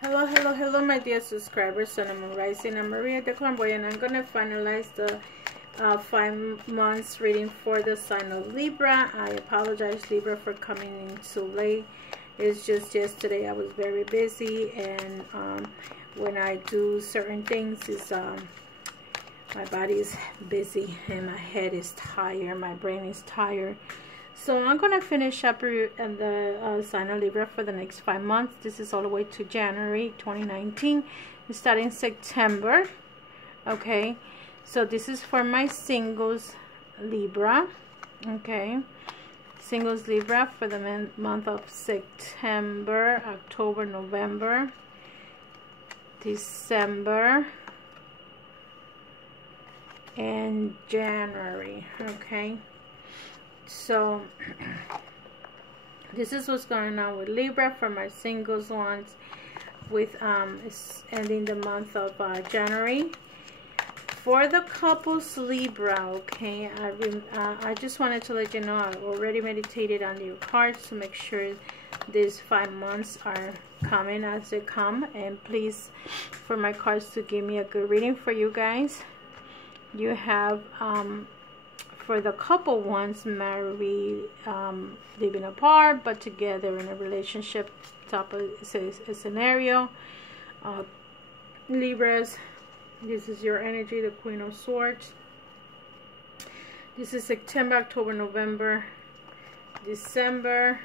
Hello, my dear subscribers. Sun and Moon Rising. I'm Maria the Clairvoyant. I'm going to finalize the 5 months reading for the sign of Libra. I apologize, Libra, for coming in so late. It's just yesterday I was very busy, and when I do certain things, it's my body is busy and my head is tired, my brain is tired. So I'm going to finish up the sign of Libra for the next 5 months. This is all the way to January 2019. It's starting September. Okay. So this is for my singles Libra. Okay. Singles Libra for the month of September, October, November, December, and January. Okay. So this is what's going on with Libra for my singles ones, with it's ending the month of January. For the couples Libra, okay, I just wanted to let you know I already meditated on your cards to make sure these 5 months are coming as they come, and please, for my cards to give me a good reading for you guys. You have for the couple ones, married, living apart but together in a relationship type of scenario. Libras, this is your energy, the Queen of Swords. This is September, October, November, December,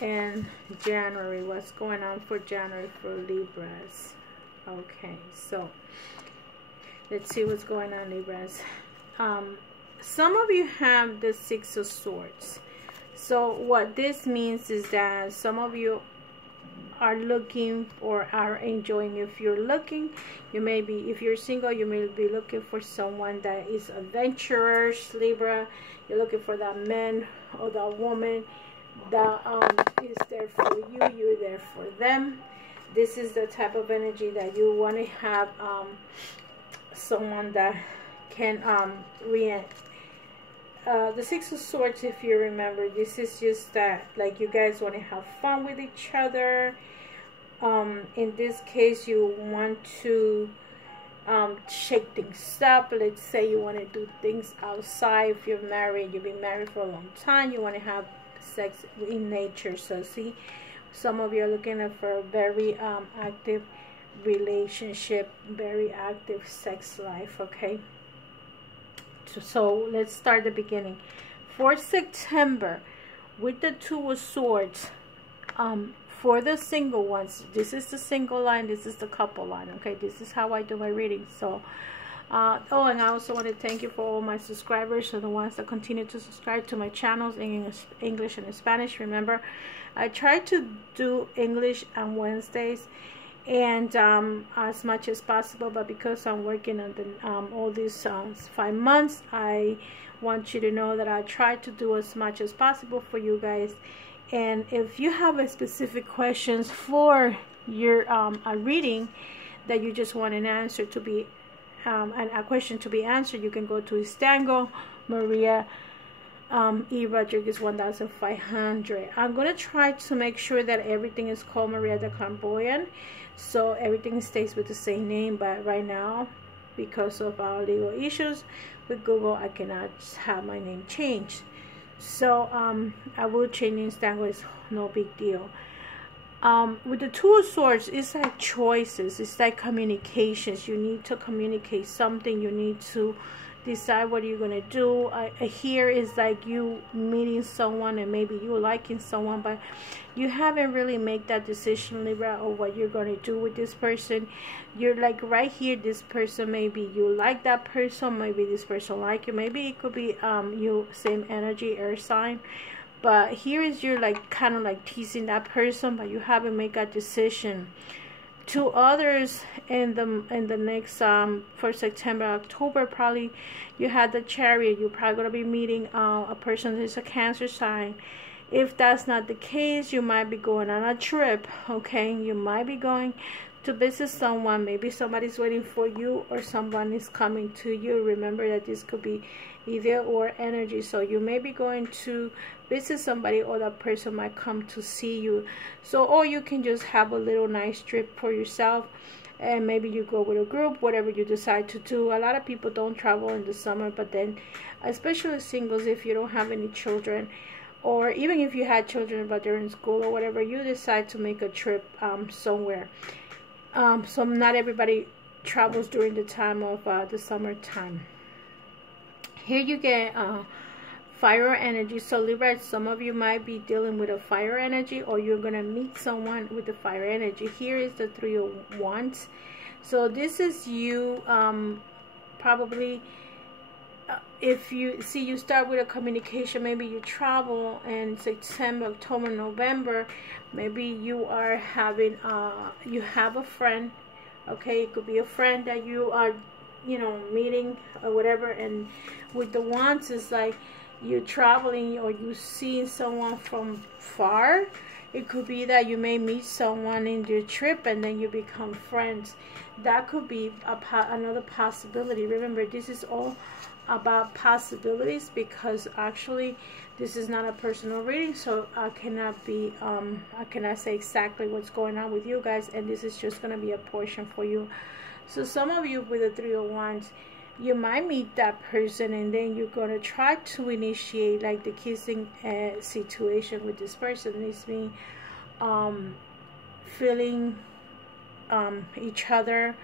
and January. What's going on for January for Libras? Okay, so let's see what's going on, Libras. Some of you have the Six of Swords. So what this means is that some of you are looking or are enjoying. If you're looking, you may be, if you're single, you may be looking for someone that is adventurous, Libra. You're looking for that man or that woman that is there for you. You're there for them. This is the type of energy that you want to have someone that can the Six of Swords, if you remember, this is just that, like, you guys want to have fun with each other. In this case, you want to shake things up. Let's say you want to do things outside. If you're married, you've been married for a long time, you want to have sex in nature. So see, some of you are looking for a very active relationship, very active sex life. Okay, so let's start the beginning. For September, with the Two of Swords, for the single ones, this is the single line, this is the couple line. Okay, this is how I do my reading. So oh, and I also want to thank you for all my subscribers, so the ones that continue to subscribe to my channels in English and Spanish. Remember, I try to do English on Wednesdays and as much as possible, but because I'm working on the all these 5 months, I want you to know that I try to do as much as possible for you guys. And if you have a specific questions for your a reading that you just want an answer to be a question to be answered, you can go to Istango Maria E. Rodriguez 1500. I'm going to try to make sure that everything is called Maria the Clairvoyant, so everything stays with the same name. But right now, because of our legal issues with Google, I cannot have my name changed. So I will change Istango. It's no big deal. With the Two of Swords, it's like choices. It's like communications. You need to communicate something. You need to decide what you're gonna do. Here is like you meeting someone and maybe you liking someone, but you haven't really made that decision, Libra, or what you're gonna do with this person. You're like right here, this person, maybe you like that person, maybe this person like you, maybe it could be you same energy, air sign, but here is you're like kind of like teasing that person, but you haven't made that decision. To others in the next for September, October, probably you had the Chariot. You're probably going to be meeting a person that is a Cancer sign, If that's not the case, you might be going on a trip, okay? You might be going to visit someone. Maybe somebody's waiting for you or someone is coming to you. Remember that this could be either or energy. So you may be going to visit somebody, or that person might come to see you. So, or you can just have a little nice trip for yourself, and maybe you go with a group, whatever you decide to do. A lot of people don't travel in the summer, but then especially singles, if you don't have any children, or even if you had children but they're in school or whatever, you decide to make a trip somewhere. So not everybody travels during the time of the summertime. Here you get fire energy. So Libra, some of you might be dealing with a fire energy, or you're going to meet someone with the fire energy. Here is the 3 of Wands. So this is you probably... if you see, you start with a communication, maybe you travel in September, October, November, maybe you are having you have a friend, okay? It could be a friend that you are, you know, meeting or whatever. And with the Wands, it's like you're traveling, or you see someone from far. It could be that you may meet someone in your trip and then you become friends. That could be another possibility. Remember, this is all about possibilities, because actually this is not a personal reading, so I cannot be I cannot say exactly what's going on with you guys, and this is just going to be a portion for you. So some of you with the 3 of Wands, you might meet that person, and then you're going to try to initiate like the kissing situation with this person. This means feeling each other,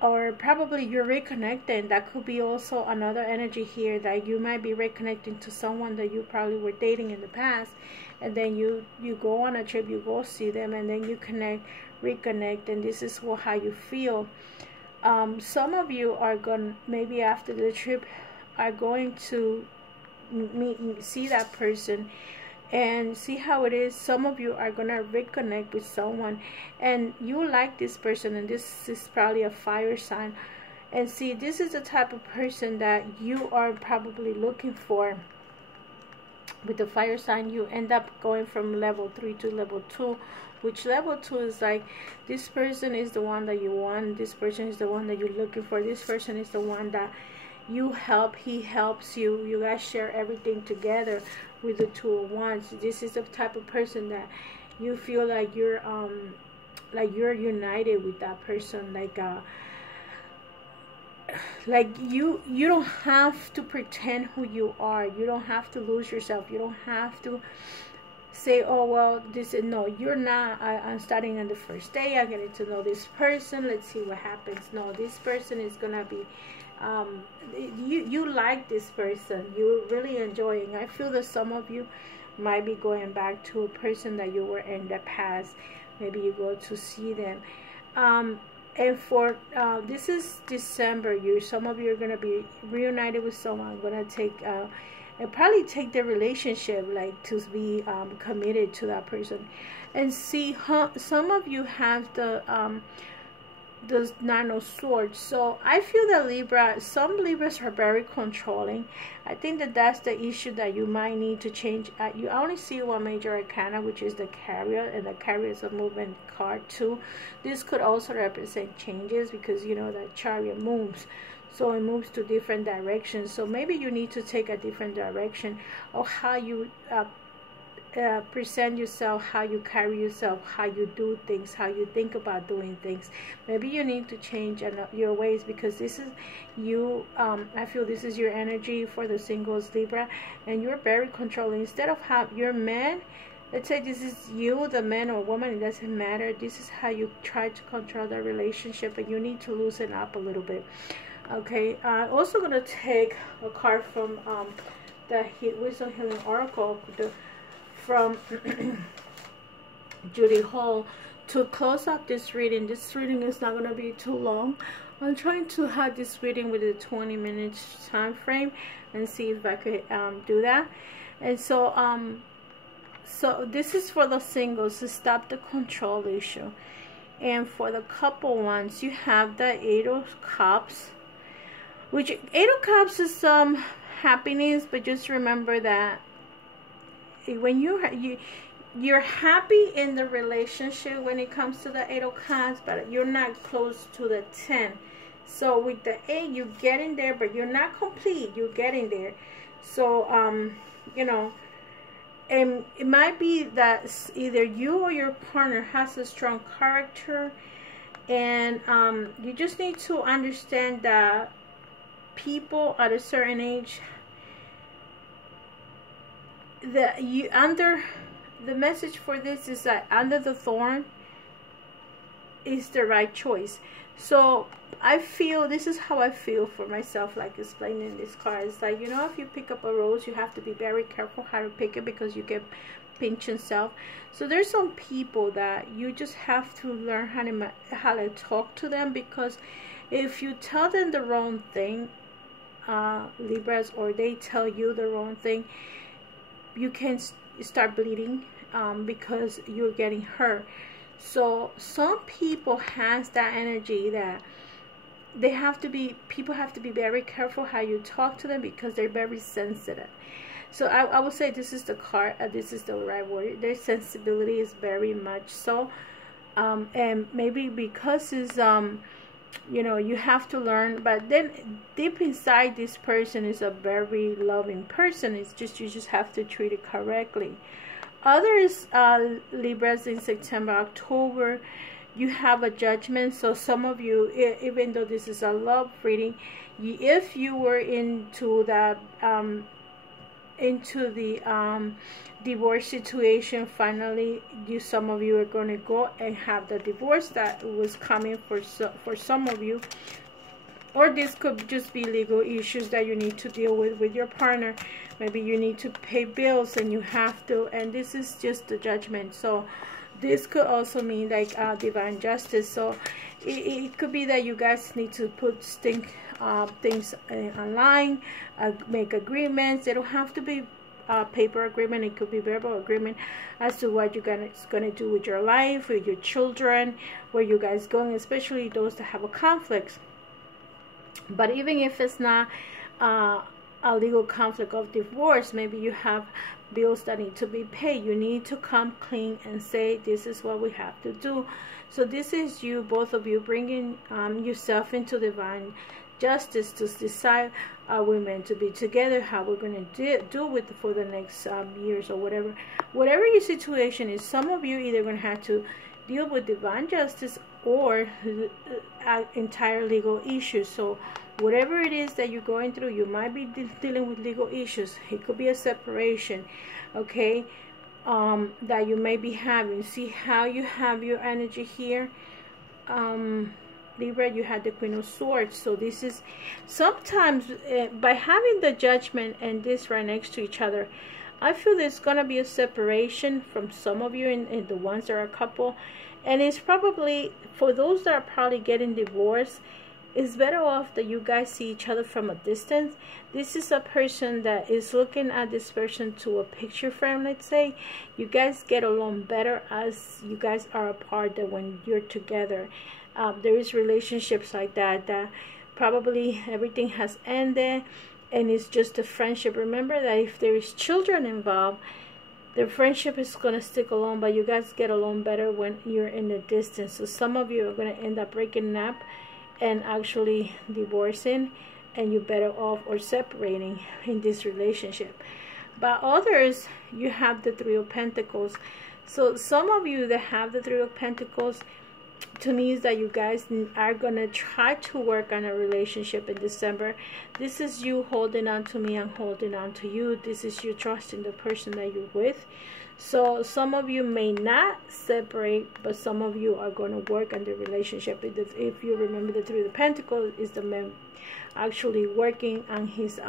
or probably you're reconnecting. That could be also another energy here, that you might be reconnecting to someone that you probably were dating in the past, and then you go on a trip, you go see them, and then you reconnect, and this is how you feel. Some of you are going, maybe after the trip, are going to see that person and see how it is. Some of you are gonna reconnect with someone, and you like this person, and this is probably a fire sign. And see, this is the type of person that you are probably looking for. With the fire sign, you end up going from level 3 to level 2, which level 2 is like, this person is the one that you want, this person is the one that you're looking for, this person is the one that you help, he helps you, you guys share everything together. With the 2 of Wands, this is the type of person that you feel like you're united with that person, like you don't have to pretend who you are, you don't have to lose yourself, you don't have to say, oh well, this is, no, you're not, I'm starting on the first day, I'm getting to know this person, let's see what happens. No, this person is gonna be you like this person, you're really enjoying. I feel that some of you might be going back to a person that you were in the past. Maybe you go to see them, and for this is December, some of you are going to be reunited with someone, going to take and probably take the relationship like to be committed to that person. And see, some of you have the 9 of Swords. So I feel that some Libras are very controlling. I think that that's the issue that you might need to change. You only see one major arcana, which is the Carrier, and the Carrier is a movement card too. This could also represent changes, because you know that Chariot moves, so it moves to different directions. So maybe you need to take a different direction of how you present yourself, how you carry yourself, how you do things, how you think about doing things. Maybe you need to change your ways, because this is you. I feel this is your energy for the singles, Libra, and you're very controlling. Instead of how your man, let's say this is you, the man or woman, it doesn't matter. This is how you try to control the relationship, and you need to loosen up a little bit. Okay, I'm also going to take a card from the Wisdom Healing Oracle from Judy Hall to close up this reading. This reading is not going to be too long. I'm trying to have this reading with a 20 minutes time frame and see if I could do that. And so so this is for the singles, to stop the control issue. And for the couple ones, you have the 8 of Cups, which 8 of Cups is some happiness, but just remember that when you're happy in the relationship when it comes to the 8 of Cups, but you're not close to the 10. So with the 8, you're getting there, but you're not complete. You're getting there. So you know, and it might be that either you or your partner has a strong character, and you just need to understand that people at a certain age, the message for this is that under the thorn is the right choice. So I feel, this is how I feel for myself, like explaining this card. It's like, you know, if you pick up a rose, you have to be very careful how to pick it, because you get pinch yourself. So there's some people that you just have to learn how to talk to them, because if you tell them the wrong thing, Libras, or they tell you the wrong thing, you can start bleeding because you're getting hurt. So some people has that energy that they have to be, people have to be very careful how you talk to them, because they're very sensitive. So I would say this is the card, this is the right word. Their sensibility is very much so, and maybe because it's you know, you have to learn, but then deep inside this person is a very loving person. It's just, you just have to treat it correctly. Others, Libras, in September, October, you have a judgment. So some of you, even though this is a love reading, if you were into that divorce situation, finally some of you are going to go and have the divorce that was coming for some of you. Or this could just be legal issues that you need to deal with your partner. Maybe you need to pay bills and you have to, and this is just the judgment. So this could also mean like divine justice. So it could be that you guys need to put things online, make agreements. They don't have to be paper agreement. It could be verbal agreement as to what you're gonna do with your life, with your children, where you guys going, especially those that have a conflict. But even if it's not a legal conflict of divorce, maybe you have bills that need to be paid, you need to come clean and say, this is what we have to do. So this is you, both of you, bringing yourself into divine justice to decide, are we meant to be together, how we're going to do with for the next years, or whatever your situation is. Some of you either going to have to deal with divine justice or entire legal issues. So whatever it is that you're going through, you might be dealing with legal issues. It could be a separation, okay, that you may be having. See how you have your energy here, Libra, you had the Queen of Swords. So this is sometimes by having the Judgment and this right next to each other, I feel there's gonna be a separation from some of you and the ones that are a couple. And it's probably, for those that are probably getting divorced, it's better off that you guys see each other from a distance. This is a person that is looking at this person to a picture frame, let's say. You guys get along better as you guys are apart than when you're together. There is relationships like that probably everything has ended and it's just a friendship. Remember that if there is children involved, the friendship is going to stick along, but you guys get along better when you're in the distance. So some of you are going to end up breaking up and actually divorcing, and you're better off or separating in this relationship. But others, you have the Three of Pentacles. So some of you that have the Three of Pentacles, to me, is that you guys are going to try to work on a relationship in December. This is you holding on to me and holding on to you. This is you trusting the person that you're with. So some of you may not separate, but some of you are going to work on the relationship. If you remember, the Three of Pentacles is the man actually working on his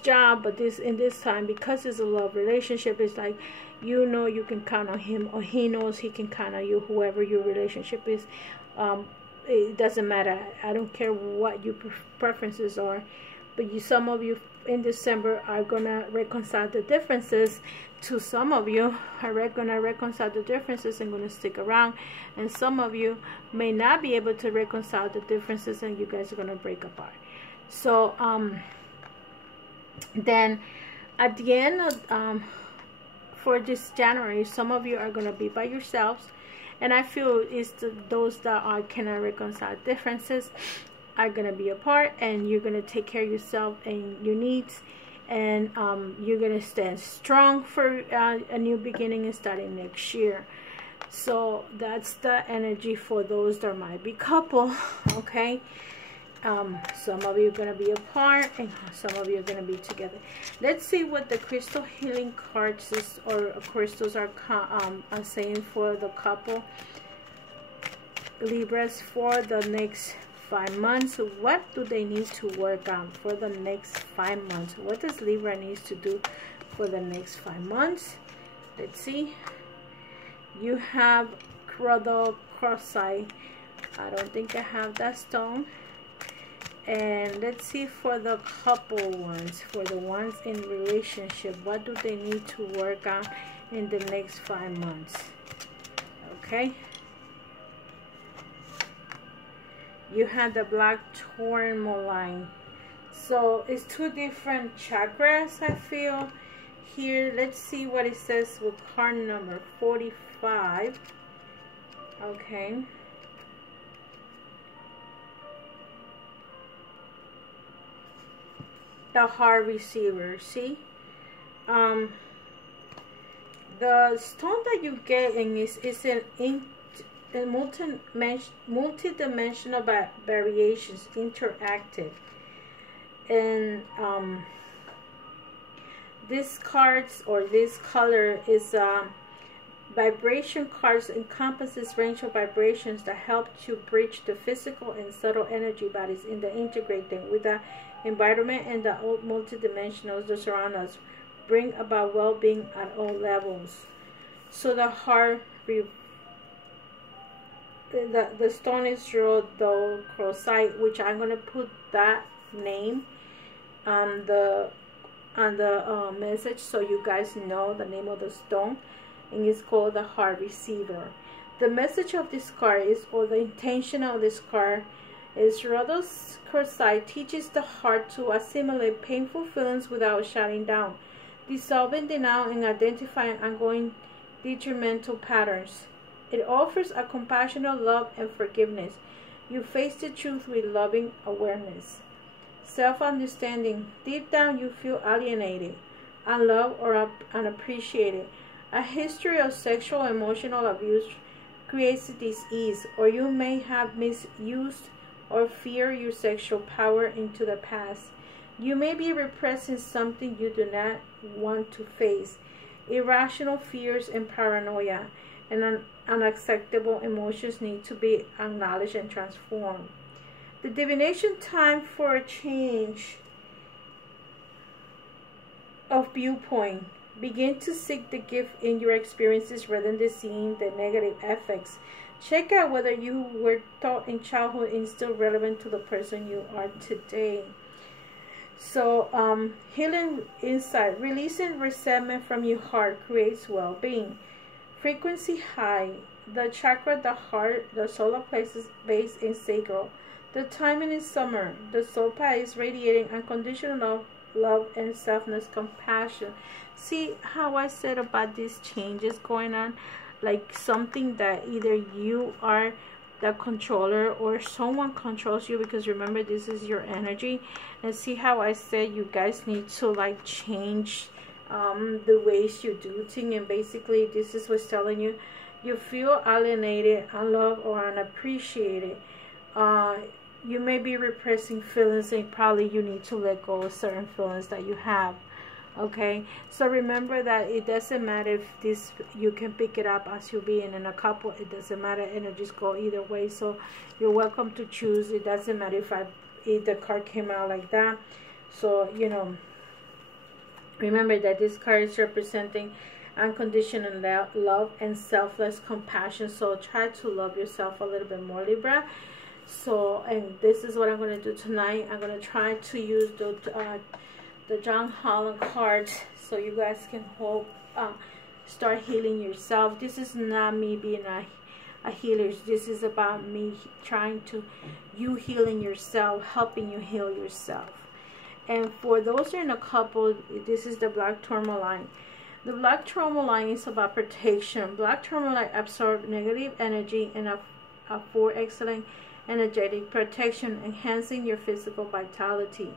job, but in this time, because it's a love relationship, it's like, you know, you can count on him, or he knows he can count on you, whoever your relationship is. It doesn't matter. I don't care what your preferences are, but some of you in December are gonna reconcile the differences. To some of you are gonna reconcile the differences and gonna stick around, and some of you may not be able to reconcile the differences and you guys are gonna break apart. So then at the end for this January, some of you are going to be by yourselves, and I feel it's those that cannot reconcile differences are going to be apart, and you're going to take care of yourself and your needs, and you're going to stand strong for a new beginning and starting next year. So that's the energy for those that might be couple, okay? Some of you are going to be apart, and some of you are going to be together. Let's see what the crystal healing cards or crystals are saying for the couple Libras for the next 5 months. What do they need to work on for the next 5 months? What does Libra needs to do for the next 5 months? Let's see. You have Rhodochrosite. I don't think I have that stone. And let's see for the couple ones, for the ones in relationship, what do they need to work on in the next 5 months? Okay. You have the black Tourmaline. So it's 2 different chakras, I feel here. Let's see what it says with card number 45. Okay. The heart receiver. See, the stone that you get is in multi-dimensional variations, interactive, and this cards or this color is vibration cards, encompasses range of vibrations that help to bridge the physical and subtle energy bodies in the integrate them with the environment and the multidimensionals that surround us, bring about well-being at all levels. So the heart, the stone is Rhodochrosite, which I'm going to put that name on the message so you guys know the name of the stone, and it's called the heart receiver. The message of this card is, or the intention of this card is, Rhodochrosite teaches the heart to assimilate painful feelings without shutting down, dissolving denial and identifying ongoing detrimental patterns. It offers a compassionate love and forgiveness. You face the truth with loving awareness. Self-understanding. Deep down you feel alienated, unloved, or unappreciated. A history of sexual emotional abuse creates dis-ease, or you may have misused or fear your sexual power into the past. You may be repressing something you do not want to face. Irrational fears and paranoia and unacceptable emotions need to be acknowledged and transformed. The divination time for a change of viewpoint. Begin to seek the gift in your experiences rather than seeing the negative effects. Check out whether you were taught in childhood is still relevant to the person you are today. So, healing insight. Releasing resentment from your heart creates well-being. Frequency high. The chakra, the heart, the solar plexus, base, and sacral. The timing is summer. The soul path is radiating unconditional love and selfless compassion. See how I said about these changes going on? Like something that either you are the controller or someone controls you, because remember, this is your energy. And see how I said you guys need to like change the ways you do things. And basically this is what's telling you, you feel alienated, unloved, or unappreciated. You may be repressing feelings, and probably you need to let go of certain feelings that you have. Okay, so remember that it doesn't matter if this, you can pick it up as you being in a couple. It doesn't matter, energies go either way, so you're welcome to choose. It doesn't matter if the card came out like that. So, you know, remember that this card is representing unconditional love and selfless compassion. So try to love yourself a little bit more, Libra. So, and this is what I'm going to do tonight. I'm going to try to use the John Holland cards so you guys can start healing yourself. This is not me being a healer. This is about me trying to, you healing yourself, helping you heal yourself. And for those in a couple, this is the black Tourmaline. The black tourmaline is about protection. Black tourmaline absorbs negative energy and afford excellent energetic protection, enhancing your physical vitality.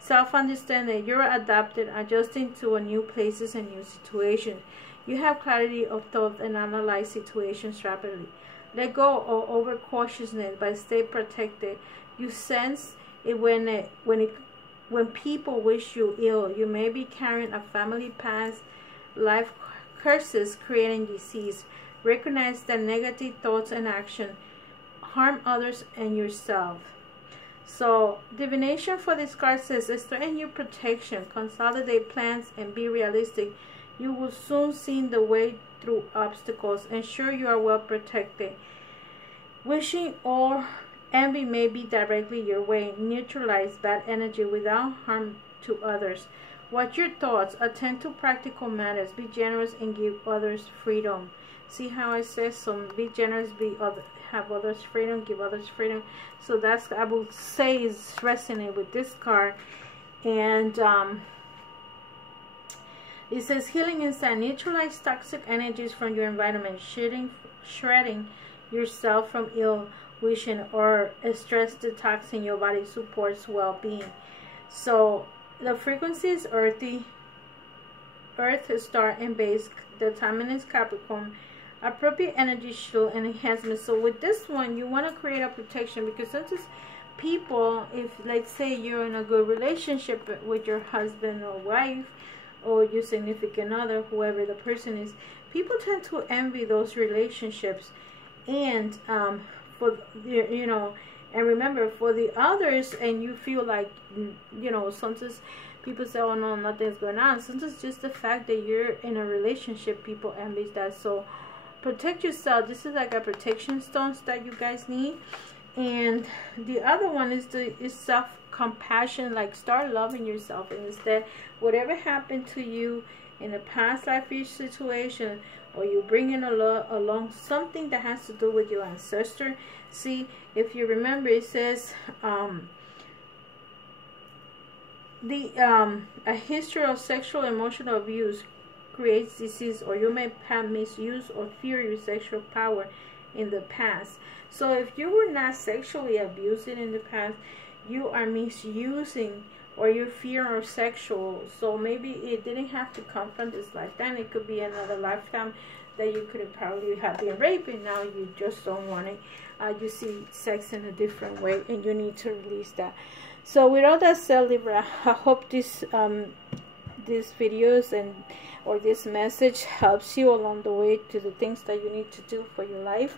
Self-understanding. You're adapted, adjusting to new places and new situations. You have clarity of thought and analyze situations rapidly. Let go of over-cautiousness, but stay protected. You sense it when people wish you ill. You may be carrying a family past, life curses, creating disease. Recognize that negative thoughts and action harm others and yourself. So, divination for this card says, strengthen your protection, consolidate plans, and be realistic. You will soon see the way through obstacles. Ensure you are well protected. Wishing or envy may be directly your way. Neutralize bad energy without harm to others. Watch your thoughts. Attend to practical matters. Be generous and give others freedom. See how I said, so be generous, have others freedom, give others freedom. So that's, I will say, is resonate with this card. And it says healing inside. Neutralize toxic energies from your environment. Shredding yourself from ill wishing or stress detoxing your body supports well-being. So the frequencies earthy, earth, star, and base. The timing is Capricorn. Appropriate energy shield and enhancement. So with this one, you want to create a protection, because sometimes people, if let's say you're in a good relationship with your husband or wife or your significant other, whoever the person is, people tend to envy those relationships. And for you know, and remember, for the others, and you feel like, you know, sometimes people say, oh no, nothing's going on. Sometimes just the fact that you're in a relationship, people envy that. So protect yourself. This is like a protection stones that you guys need. And the other one is self-compassion. Like, start loving yourself, and instead, whatever happened to you in a past life situation, or you bring in along something that has to do with your ancestor. See, if you remember, it says a history of sexual emotional abuse creates disease, or you may have misused or fear your sexual power in the past. So if you were not sexually abused in the past, you are misusing, or your fear or sexual. So maybe it didn't have to come from this lifetime. It could be another lifetime that you could have probably have been raped, and now you just don't want it. You see sex in a different way, and you need to release that. So with all that said, Libra, I hope these videos or this message helps you along the way to the things that you need to do for your life.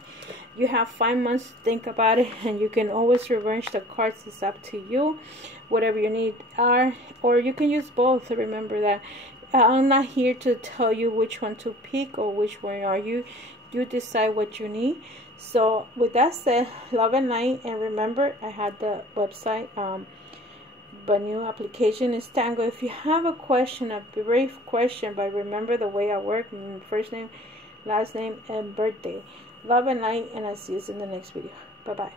You have 5 months to think about it, and you can always rearrange the cards. It's up to you, whatever your needs are, or you can use both. Remember that I'm not here to tell you which one to pick or which one are you. You decide what you need. So with that said, love and light. And remember, I had the website, but new application is Tango. If you have a question, a brief question, but remember the way I work: first name, last name, and birthday. Love and light, and I'll see you in the next video. Bye bye.